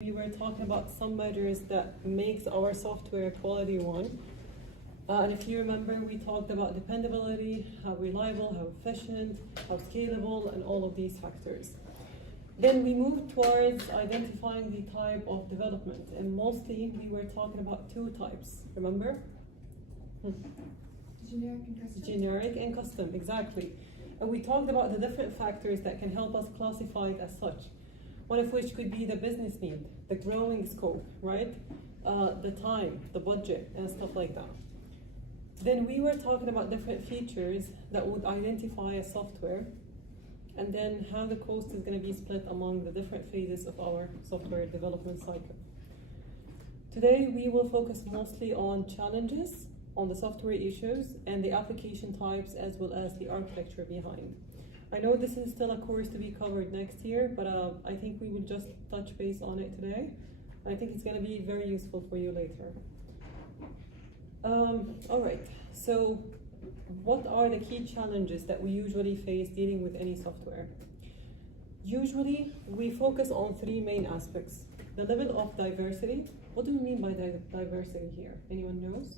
We were talking about some measures that makes our software quality one. And if you remember, we talked about dependability, how reliable, how efficient, how scalable, and all of these factors. Then we moved towards identifying the type of development, and mostly we were talking about two types, remember? Generic and custom. Generic and custom, exactly. And we talked about the different factors that can help us classify it as such. One of which could be the business need, the growing scope, right? The time, the budget, and stuff like that. Then we were talking about different features that would identify a software, and then how the cost is going to be split among the different phases of our software development cycle. Today, we will focus mostly on challenges, on the software issues, and the application types, as well as the architecture behind. I know this is still a course to be covered next year, but I think we will just touch base on it today. I think it's going to be very useful for you later. All right, so what are the key challenges that we usually face dealing with any software? Usually, we focus on three main aspects. The level of diversity. What do we mean by diversity here? Anyone knows?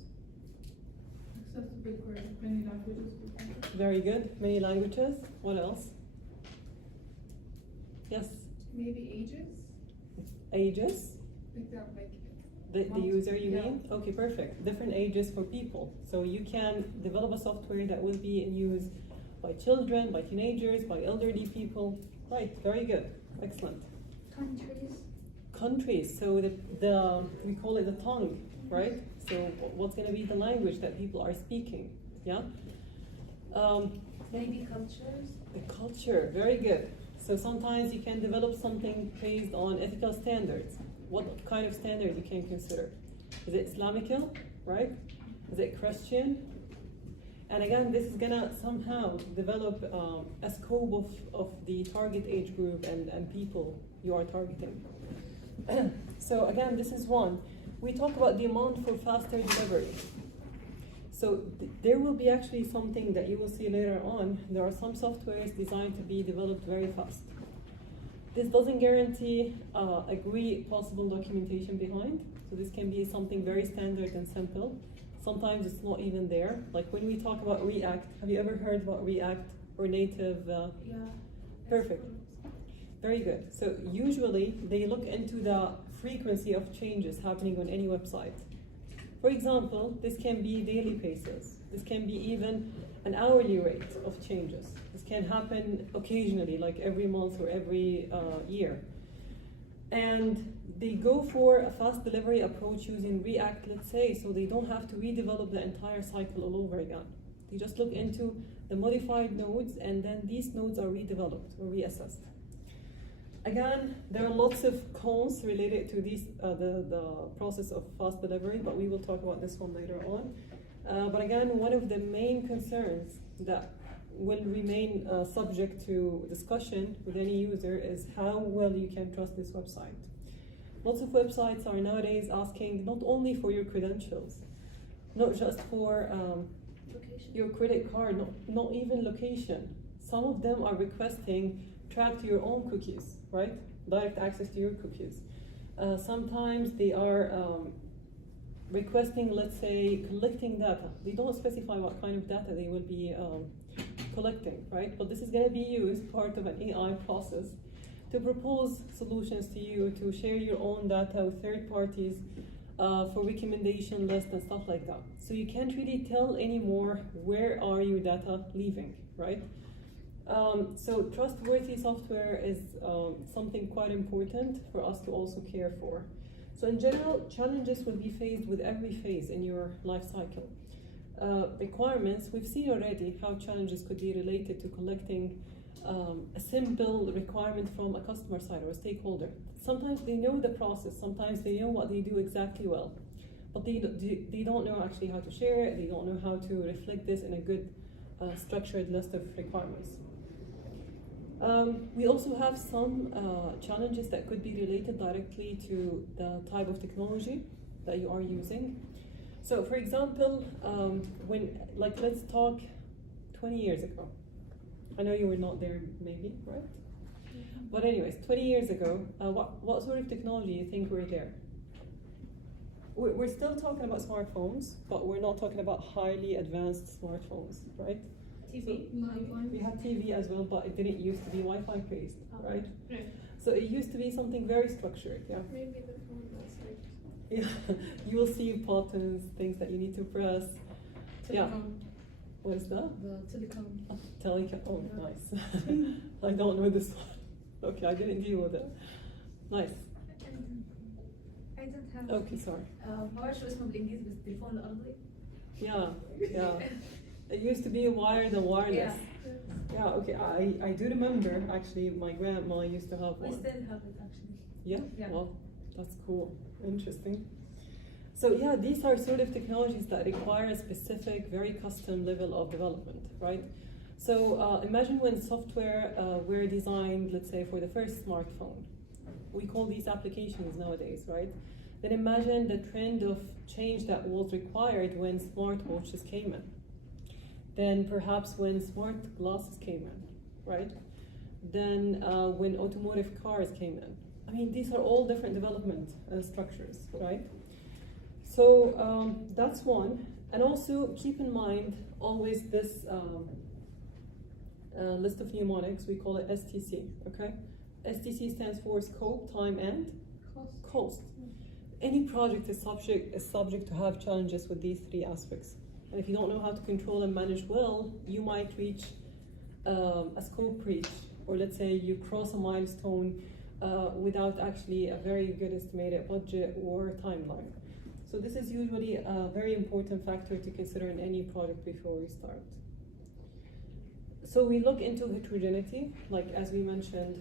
That's a big word. Many languages. Very good. Many languages. What else? Yes? Maybe ages? Ages? Like that, like The user, you yeah. mean? Okay, perfect. Different ages for people. So you can develop a software that will be in use by children, by teenagers, by elderly people. Right, very good. Excellent. countries. Countries, so we call it the tongue, right? So what's going to be the language that people are speaking, yeah? Maybe cultures. The culture, very good. So sometimes you can develop something based on ethical standards. What kind of standard you can consider? Is it Islamical, right? Is it Christian? And again, this is gonna somehow develop a scope of the target age group and people you are targeting. So again, this is one. We talk about demand for faster delivery. So there will be actually something that you will see later on. There are some softwares designed to be developed very fast. This doesn't guarantee possible documentation behind. So this can be something very standard and simple. Sometimes it's not even there. Like when we talk about React, have you ever heard about React or native? Yeah. Perfect. Very good. So usually they look into the frequency of changes happening on any website. For example, this can be daily basis. This can be even an hourly rate of changes. This can happen occasionally, like every month or every year. And they go for a fast delivery approach using React, let's say, so they don't have to redevelop the entire cycle all over again. They just look into the modified nodes, and then these nodes are redeveloped or reassessed. Again, there are lots of cons related to these, the process of fast delivery, but we will talk about this one later on. But again, one of the main concerns that will remain subject to discussion with any user is how well you can trust this website. Lots of websites are nowadays asking not only for your credentials, not just for your credit card, not even location. Some of them are requesting track to your own cookies, right? Direct access to your cookies. Sometimes they are requesting, let's say, collecting data. They don't specify what kind of data they will be collecting, right? But this is going to be used part of an AI process to propose solutions to you to share your own data with third parties for recommendation lists and stuff like that. So you can't really tell anymore where are your data leaving, right? So trustworthy software is something quite important for us to also care for. So in general, challenges will be faced with every phase in your life cycle. Requirements, we've seen already how challenges could be related to collecting a simple requirement from a customer side or a stakeholder. Sometimes they know the process, sometimes they know what they do exactly well, but they don't know actually how to share it, they don't know how to reflect this in a good structured list of requirements. We also have some challenges that could be related directly to the type of technology that you are using. So for example, let's talk 20 years ago. I know you were not there maybe, right? But anyways, 20 years ago, what sort of technology do you think were there? We're still talking about smartphones, but we're not talking about highly advanced smartphones, right? TV. We had TV as well, but it didn't used to be Wi-Fi based, right? Right. So it used to be something very structured, yeah. Maybe the phone was like Yeah, you will see buttons, things that you need to press. Yeah. Telecom. What is that? The telecom. Telecom. Oh, nice. I don't know this one. Okay, I didn't deal with it. Nice. I don't have. Okay, sorry. ما بعرف شو اسمه بالانجليزي بس التليفون الارضي. Yeah. It used to be wired and wireless. Yeah, okay. I do remember actually my grandma used to have We one. still have it actually. Yeah? Yeah. Well, that's cool. Interesting. So yeah, these are sort of technologies that require a specific, very custom level of development, right? So imagine when software were designed, let's say, for the first smartphone. We call these applications nowadays, right? Then imagine the trend of change that was required when smartwatches came in. Then perhaps when smart glasses came in, right? Then when automotive cars came in. I mean, these are all different development structures, right? So that's one. And also keep in mind always this list of mnemonics, we call it STC, okay? STC stands for scope, time, and cost. Any project is subject to have challenges with these three aspects. And if you don't know how to control and manage well, you might reach a scope breach, or let's say you cross a milestone without actually a very good estimated budget or timeline. So this is usually a very important factor to consider in any project before we start. So we look into heterogeneity, like as we mentioned,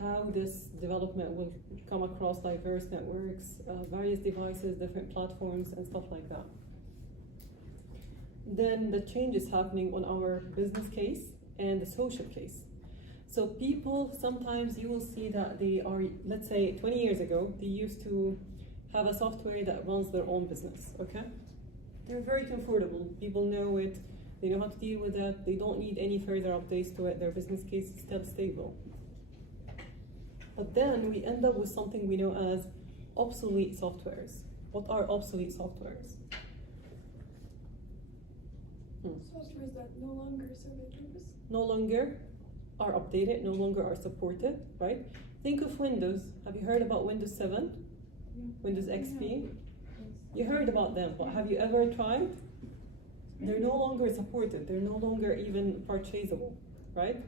how this development will come across diverse networks, various devices, different platforms, and stuff like that. Then the changes happening on our business case and the social case. So people, sometimes you will see that they are, let's say 20 years ago, they used to have a software that runs their own business, okay? They're very comfortable, people know it, they know how to deal with that, they don't need any further updates to it, their business case is still stable. But then we end up with something we know as obsolete softwares. What are obsolete softwares? softwares that no longer serve a purpose. No longer are updated, no longer are supported, right? Think of Windows. Have you heard about Windows 7? Windows XP? You heard about them, but have you ever tried? They're no longer supported, they're no longer even purchasable, right?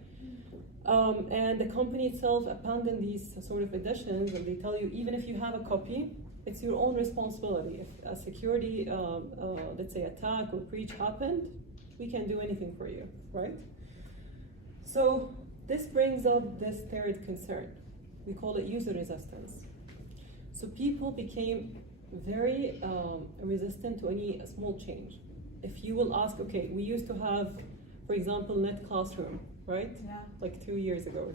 And the company itself abandoned these sort of editions, and they tell you even if you have a copy, it's your own responsibility. If a security, let's say, attack or breach happened, we can't do anything for you, right? So this brings up this third concern. We call it user resistance. So people became very resistant to any small change. If you will ask, okay, we used to have, for example, Net Classroom, right? Yeah. Like 2 years ago,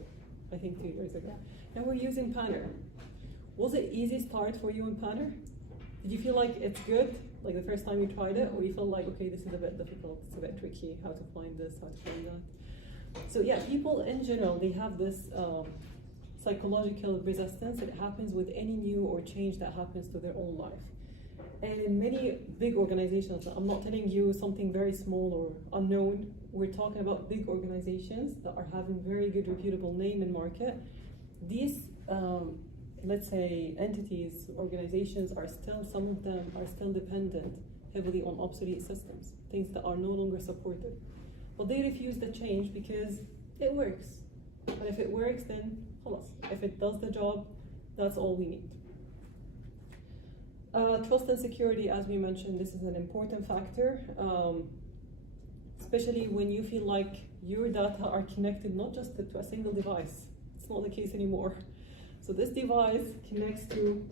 I think 2 years ago. Now we're using Panner. Was it easy start for you in Panner? Did you feel like it's good, like the first time you tried it, or you felt like, okay, this is a bit difficult, it's a bit tricky, how to find this, how to find that? So yeah, people in general, they have this psychological resistance. It happens with any new or change that happens to their own life. And in many big organizations, I'm not telling you something very small or unknown, we're talking about big organizations that are having very good reputable name in market. These, let's say, entities, organizations are still, some of them are still dependent heavily on obsolete systems, things that are no longer supported. But they refuse the change because it works. And if it works, then خلاص. If it does the job, that's all we need. Trust and security, as we mentioned, this is an important factor, especially when you feel like your data are connected not just to a single device. It's not the case anymore. So this device connects to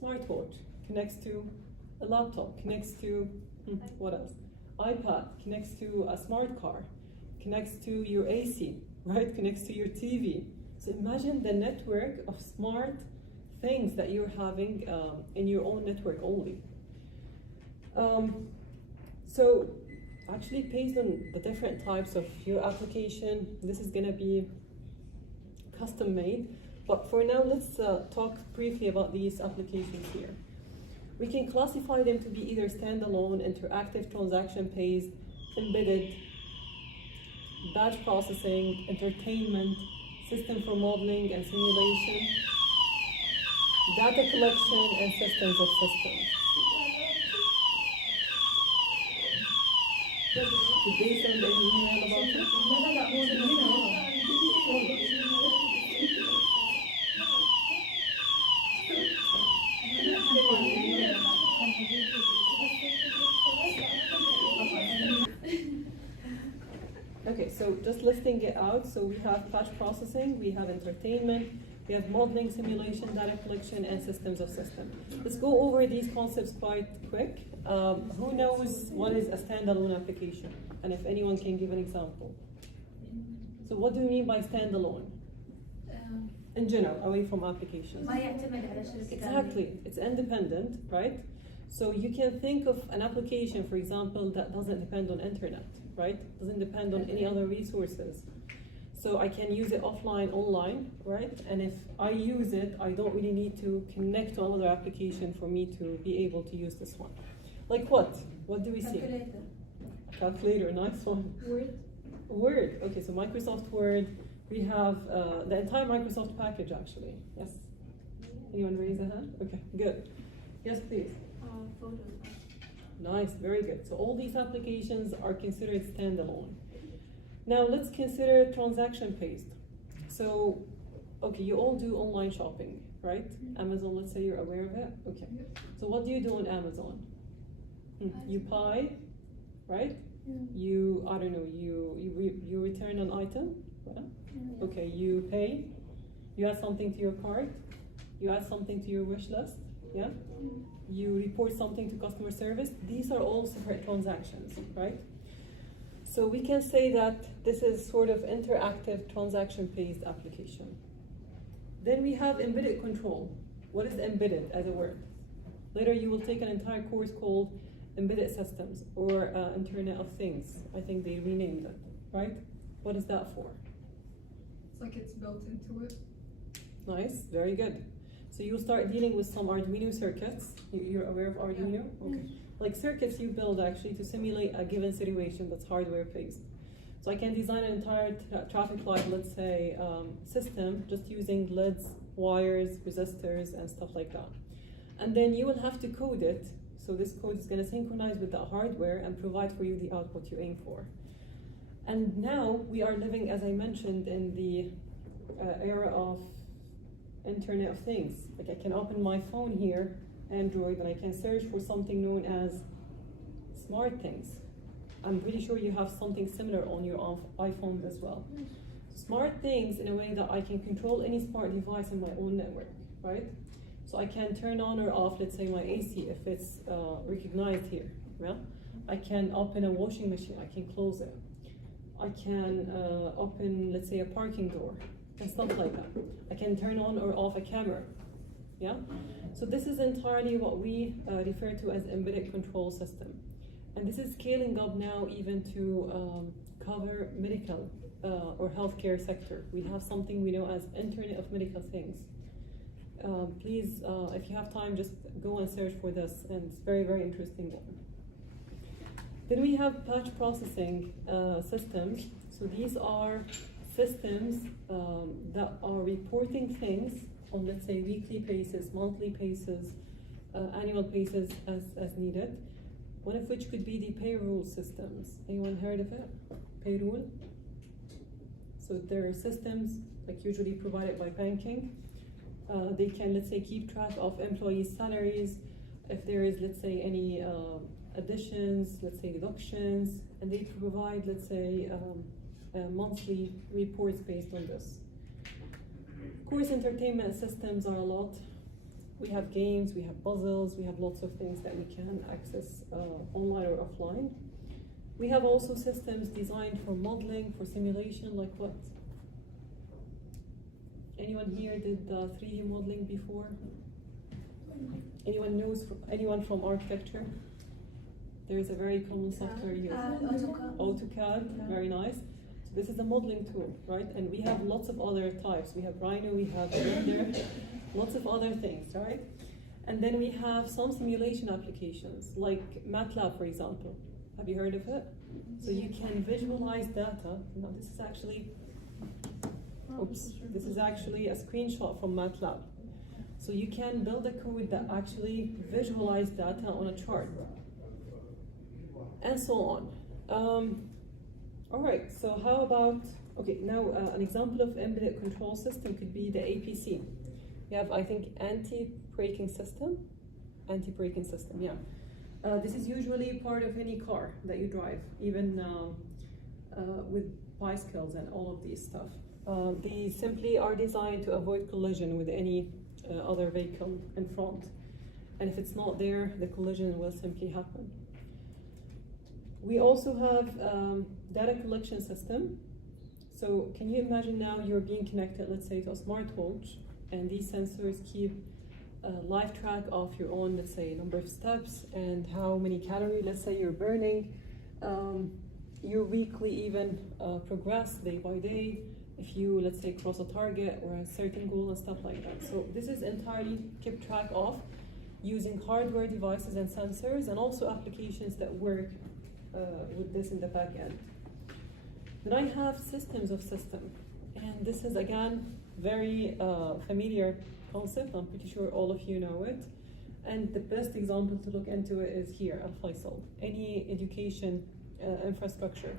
smartwatch, connects to a laptop, connects to, what else? iPad, connects to a smart car, connects to your AC, right? Connects to your TV. So imagine the network of smart things that you're having in your own network only. So actually based on the different types of your application, this is gonna be custom made. But for now, let's talk briefly about these applications here. We can classify them to be either standalone, interactive, transaction-based, embedded, batch processing, entertainment, system for modeling and simulation, data collection, and systems of systems. Did they send any email about it? Okay, so just listing it out. So we have batch processing, we have entertainment, we have modeling, simulation, data collection, and systems of systems. Let's go over these concepts quite quick. Who knows what is a standalone application? And if anyone can give an example. So what do you mean by standalone? In general, away from applications. ما يعتمد على شركة Exactly, it's independent, right? So you can think of an application, for example, that doesn't depend on internet, right? Doesn't depend on any other resources. So I can use it offline, online, right? And if I use it, I don't really need to connect to another application for me to be able to use this one. Like what? What do we see? Calculator. Calculator, nice one. Word. Word, okay, so Microsoft Word. We have the entire Microsoft package, actually. Yes? Anyone raise a hand? Okay, good. Yes, please. Photos. Nice, very good. So all these applications are considered standalone. Now let's consider transaction-based. So, okay, you all do online shopping, right? Amazon, let's say you're aware of it. Okay. So what do you do on Amazon? You buy, right? You, I don't know, you return an item. Yeah? Okay, you pay. You add something to your cart. You add something to your wish list. Yeah. You report something to customer service. These are all separate transactions, right? So we can say that this is sort of interactive transaction-based application. Then we have embedded control. What is embedded as a word? Later you will take an entire course called embedded systems or Internet of Things. I think they renamed it, right? What is that for? It's like it's built into it. Nice, very good. So you'll start dealing with some Arduino circuits. You're aware of Arduino? Yeah. Okay. Like circuits you build actually to simulate a given situation that's hardware based. So I can design an entire traffic light, let's say, system just using LEDs, wires, resistors, and stuff like that. And then you will have to code it. So this code is going to synchronize with the hardware and provide for you the output you aim for. And now we are living, as I mentioned, in the era of Internet of Things. Like I can open my phone here, Android, and I can search for something known as smart things. I'm pretty sure you have something similar on your iPhones as well. Smart things in a way that I can control any smart device in my own network, right? So I can turn on or off, let's say my AC if it's recognized here. Yeah? I can open a washing machine, I can close it. I can open, let's say, a parking door and stuff like that. I can turn on or off a camera. Yeah? So this is entirely what we refer to as embedded control system. And this is scaling up now even to cover medical or healthcare sector. We have something we know as Internet of Medical Things. Please, if you have time, just go and search for this, and it's very, very interesting one. Then we have batch processing systems. So these are systems that are reporting things on, let's say, weekly basis, monthly basis, annual basis as needed. One of which could be the payroll systems. Anyone heard of it? Payroll? So there are systems like usually provided by banking. They can, let's say, keep track of employees' salaries, if there is, let's say, any additions, let's say deductions, and they provide, let's say, monthly reports based on this. Of course, entertainment systems are a lot. We have games, we have puzzles, we have lots of things that we can access online or offline. We have also systems designed for modeling, for simulation, like what? Anyone here did 3D modeling before? Anyone knows, anyone from architecture? There is a very common software here. AutoCAD. AutoCAD, very nice. So This is a modeling tool, right? And we have lots of other types. We have Rhino, we have Blender, lots of other things, right? And then we have some simulation applications, like MATLAB, for example. Have you heard of it? So you can visualize data. Now this is actually, oops, this is actually a screenshot from MATLAB. So you can build a code that actually visualize data on a chart, and so on. All right, so how about, okay, now an example of embedded control system could be the APC. You have, I think, anti-braking system, yeah. This is usually part of any car that you drive, even with bicycles and all of these stuff. These simply are designed to avoid collision with any other vehicle in front. And if it's not there, the collision will simply happen. We also have data collection system. So can you imagine now you're being connected, let's say, to a smartwatch, and these sensors keep live track of your own, let's say, number of steps and how many calories, let's say, you're burning, your weekly even progress day by day, if you, let's say, cross a target or a certain goal and stuff like that. So this is entirely kept track of using hardware devices and sensors, and also applications that work with this in the back end. Then I have systems of system, and this is again very familiar concept. I'm pretty sure all of you know it. And the best example to look into it is here, Al-Faisal, any education infrastructure.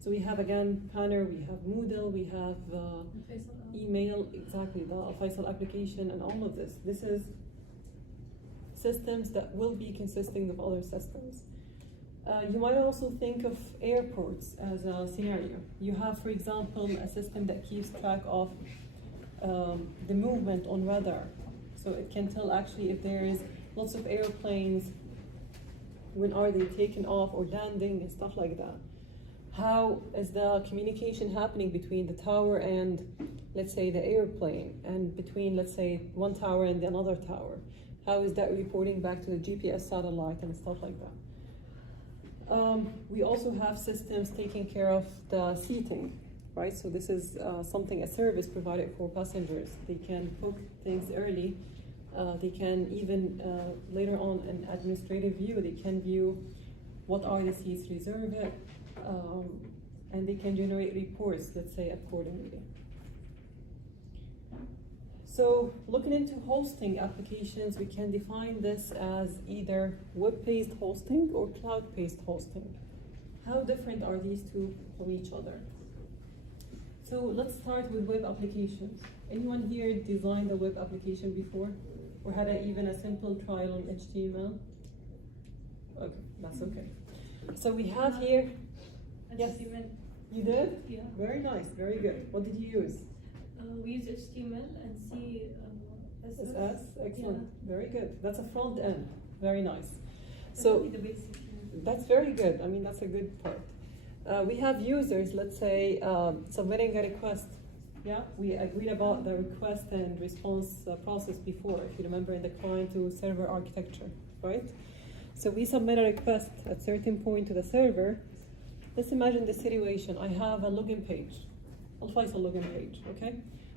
So we have again Panner, we have Moodle, we have email, exactly, the Al-Faisal application and all of this. This is systems that will be consisting of other systems. You might also think of airports as a scenario. You have, for example, a system that keeps track of the movement on radar. So it can tell actually if there is lots of airplanes, when are they taking off or landing and stuff like that. How is the communication happening between the tower and, let's say, the airplane, and between, let's say, one tower and another tower? How is that reporting back to the GPS satellite and stuff like that? We also have systems taking care of the seating, right? So this is something, a service provided for passengers. They can book things early. They can even, later on in administrative view, they can view what are the seats reserved, and they can generate reports, let's say, accordingly. So looking into hosting applications, we can define this as either web-based hosting or cloud-based hosting. How different are these two from each other? So let's start with web applications. Anyone here designed a web application before? Or had even a simple trial on HTML? Okay, that's okay. So we have here, yes, you did? Yeah. Very nice, very good. What did you use? We use HTML and CSS. SS, excellent, Yeah. very good. That's a front end, very nice. So the basic. that's very good. I mean, that's a good part. We have users, let's say, submitting a request. Yeah, we agreed about the request and response process before, if you remember, in the client to server architecture, right? So we submit a request at a certain point to the server. Let's imagine the situation. I have a login page, Al-Faisal login page, okay?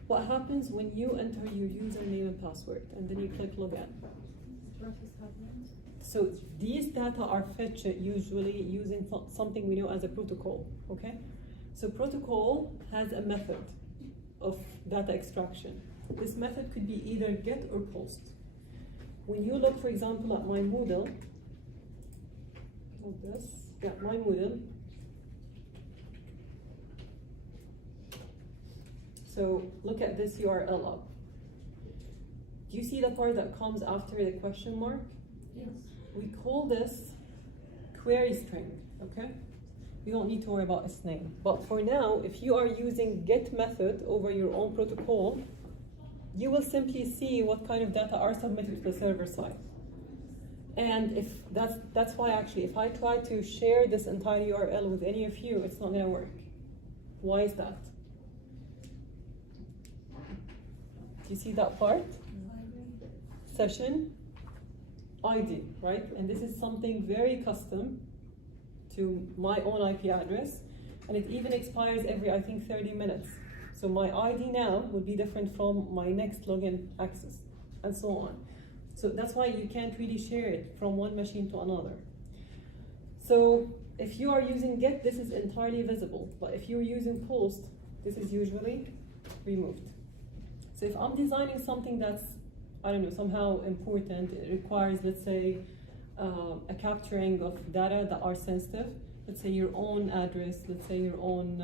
What happens when you enter your username and password and then you click login? So these data are fetched usually using something we know as a protocol, okay? So protocol has a method of data extraction. This method could be either get or post. When you look, for example, at my Moodle, like this, yeah, my Moodle. So look at this URL up. Do you see the part that comes after the question mark? Yes. We call this query string, okay? We don't need to worry about its name. But for now, if you are using get method over your own protocol, you will simply see what kind of data are submitted to the server side. And if that's why actually, if I try to share this entire URL with any of you, it's not gonna work. Why is that? Do you see that part? Session ID, right? And this is something very custom to my own IP address. and it even expires every, I think, 30 minutes. So my ID now would be different from my next login access, and so on. So that's why you can't really share it from one machine to another. So if you are using get, this is entirely visible, but if you're using post, this is usually removed. So if I'm designing something that's, I don't know, somehow important, it requires, let's say, a capturing of data that are sensitive, let's say your own address, let's say your own,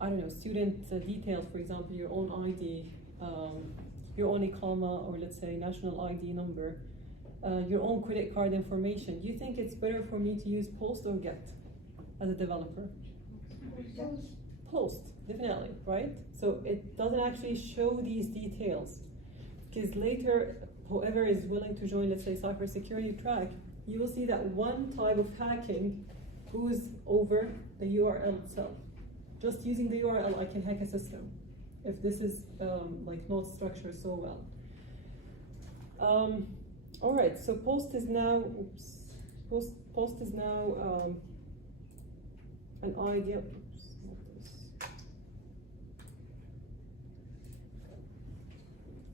I don't know, student details, for example, your own ID, your own IQAMA, or let's say national ID number, your own credit card information. Do you think it's better for me to use post or get as a developer? Post, definitely, right? So it doesn't actually show these details, because later, whoever is willing to join, let's say, cybersecurity track, you will see that one type of hacking goes over the URL itself. Just using the URL, I can hack a system if this is like not structured so well. All right, so post is now, post is now an idea. Oops, not this.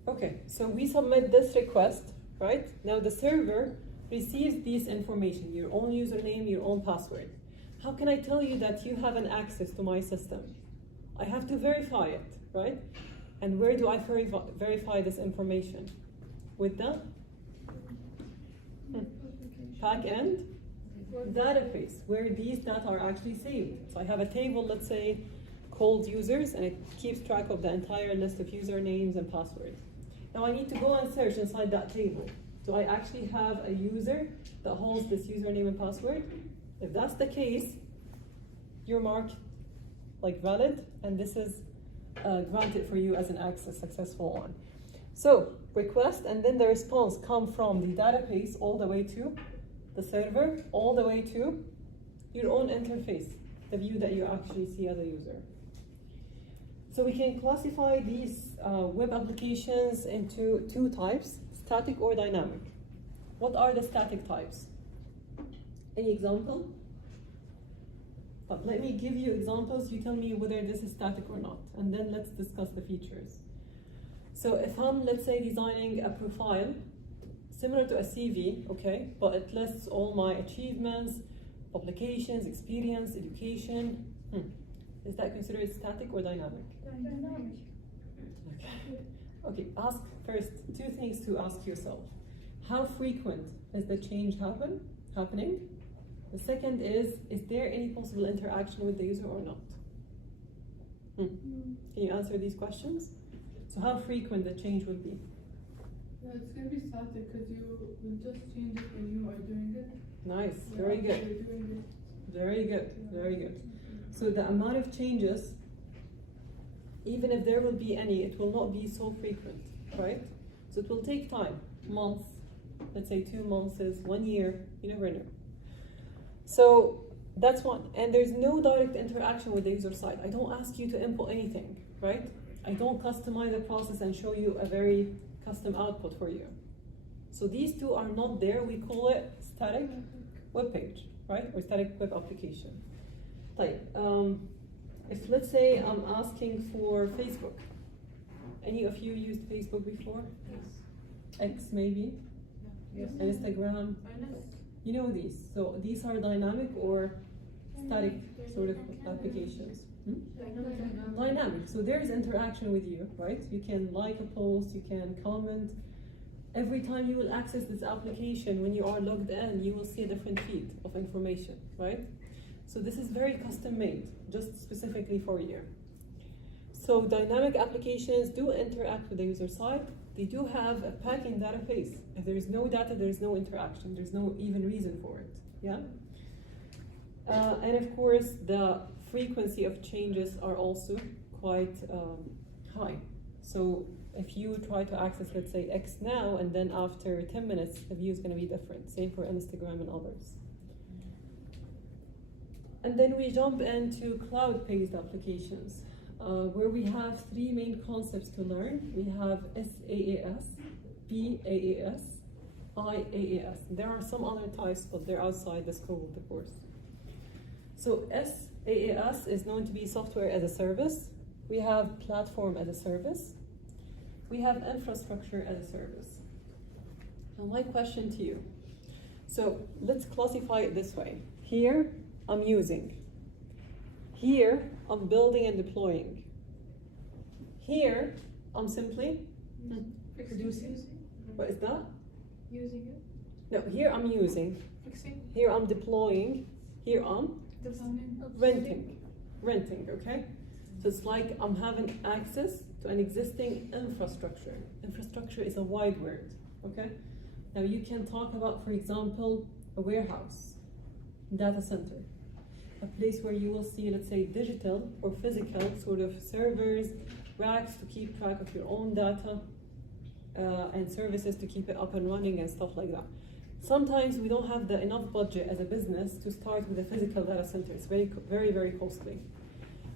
Okay, so we submit this request, right? Now the server receives this information, your own username, your own password. How can I tell you that you have an access to my system? I have to verify it, right? And where do I verify this information? With the backend database, where these data are actually saved. So I have a table, let's say, called users, and it keeps track of the entire list of usernames and passwords. Now I need to go and search inside that table. Do I actually have a user that holds this username and password? If that's the case, you're marked like valid, and this is granted for you as an access successful one. So request and then the response come from the database all the way to the server, all the way to your own interface, the view that you actually see as a user. So we can classify these web applications into two types, static or dynamic. What are the static types? Any example? But let me give you examples, you tell me whether this is static or not, and then let's discuss the features. So if I'm, let's say, designing a profile similar to a CV, okay, but it lists all my achievements, publications, experience, education, is that considered static or dynamic? Dynamic. Okay. Okay, ask first two things to ask yourself. How frequent is the change happening? The second is there any possible interaction with the user or not? Can you answer these questions? So how frequent the change would be? Yeah, it's going to be static because you will just change it when you are doing it. Nice, You're very good. actually doing it. Very good, very good. So the amount of changes, even if there will be any, it will not be so frequent, right? So it will take time, months, let's say 2 months, 1 year, you never know. So that's one, and there's no direct interaction with the user side. I don't ask you to input anything, right? I don't customize the process and show you a very custom output for you. So these two are not there. We call it static web page, right? Or static web application. Like, if let's say I'm asking for Facebook. Any of you used Facebook before? Yes. X maybe? Yes. Instagram? You know these. So these are dynamic or static sort of applications. Dynamic. So there is interaction with you, right? You can like a post, you can comment. Every time you will access this application, when you are logged in, you will see a different feed of information, right? So this is very custom made, just specifically for you. So dynamic applications do interact with the user side. They do have a packing database. If there is no data, there is no interaction. There's no even reason for it, yeah? And of course, the frequency of changes are also quite high. So if you try to access, let's say, X now, and then after 10 minutes, the view is going to be different. Same for Instagram and others. And then we jump into cloud-based applications, where we have 3 main concepts to learn. We have SaaS, PaaS, IaaS. There are some other types, but they're outside the scope of the course. So AAS is known to be software as a service. We have platform as a service. We have infrastructure as a service. Now my question to you. So let's classify it this way. Here, I'm using. Here, I'm building and deploying. Here, I'm simply producing. What is that? Using it. No, here I'm using. Fixing. Here I'm deploying. Here I'm renting, okay? So it's like I'm having access to an existing infrastructure. Infrastructure is a wide word, okay? Now you can talk about, for example, a warehouse, data center, a place where you will see, let's say, digital or physical sort of servers, racks to keep track of your own data, and services to keep it up and running and stuff like that. Sometimes we don't have enough budget as a business to start with a physical data center. It's very, very costly.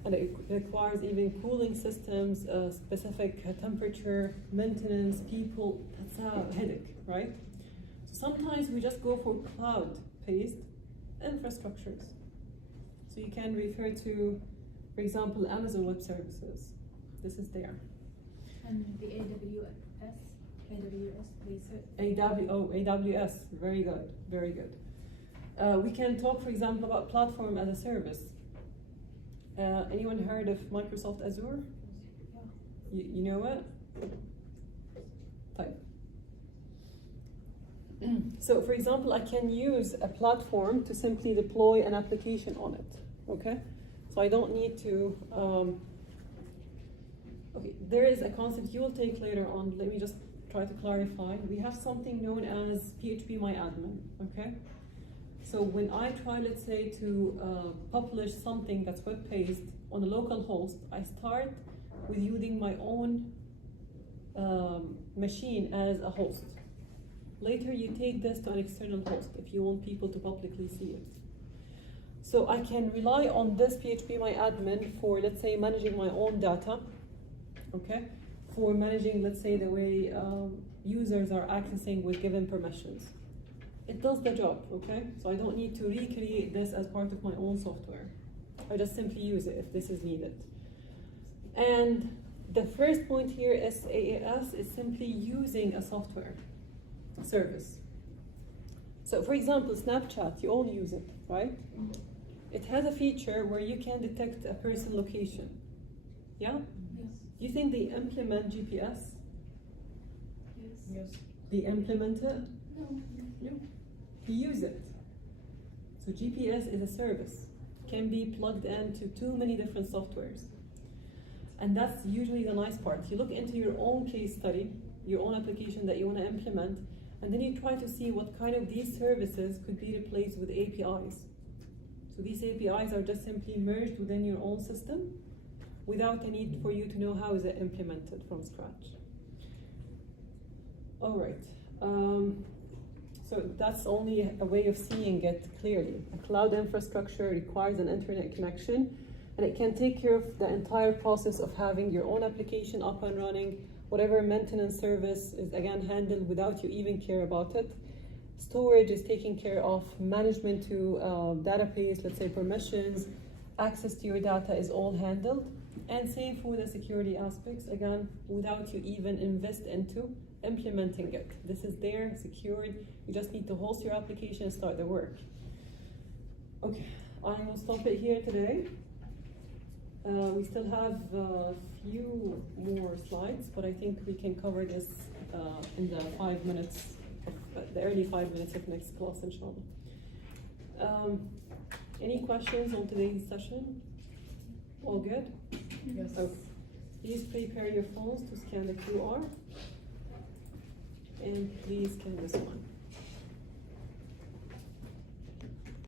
And it requires even cooling systems, specific temperature, maintenance, people. That's a headache, right? So sometimes we just go for cloud-based infrastructures. So you can refer to, for example, Amazon Web Services. This is there. And the AWS, basic. AWS, very good, very good. We can talk, for example, about platform as a service. Anyone heard of Microsoft Azure? Yeah. You know it? Type. So, for example, I can use a platform to simply deploy an application on it, okay? So I don't need to, okay, there is a concept you will take later on. Let me just try to clarify. We have something known as PHPMyAdmin, okay? So when I try, let's say, to publish something that's web-based on a local host, I start with using my own machine as a host. Later, you take this to an external host if you want people to publicly see it. So I can rely on this PHPMyAdmin for, let's say, managing my own data, okay? For managing, let's say, the way users are accessing with given permissions. It does the job, okay? So I don't need to recreate this as part of my own software. I just simply use it if this is needed. And the first point here is AAS is simply using a software service. So for example, Snapchat, you all use it, right? It has a feature where you can detect a person location. Yeah? Yes. Do you think they implement GPS? Yes. They implement it? No. No. You use it. So GPS is a service. Can be plugged into too many different softwares. And that's usually the nice part. You look into your own case study, your own application that you want to implement, and then you try to see what kind of these services could be replaced with APIs. So these APIs are just simply merged within your own system without a need for you to know how is it implemented from scratch. All right. So that's only a way of seeing it clearly. A cloud infrastructure requires an internet connection, and it can take care of the entire process of having your own application up and running. Whatever maintenance service is again handled without you even care about it. Storage is taken care of. Management to database, let's say permissions, access to your data is all handled. And same for the security aspects, again, without you even invest into implementing it. This is there, secured. You just need to host your application and start the work. Okay, I will stop it here today. We still have a few more slides, but I think we can cover this in the 5 minutes, the early 5 minutes of next class, inshallah. Any questions on today's session? All good? Yes. Okay. Please prepare your phones to scan the QR. And please scan this one.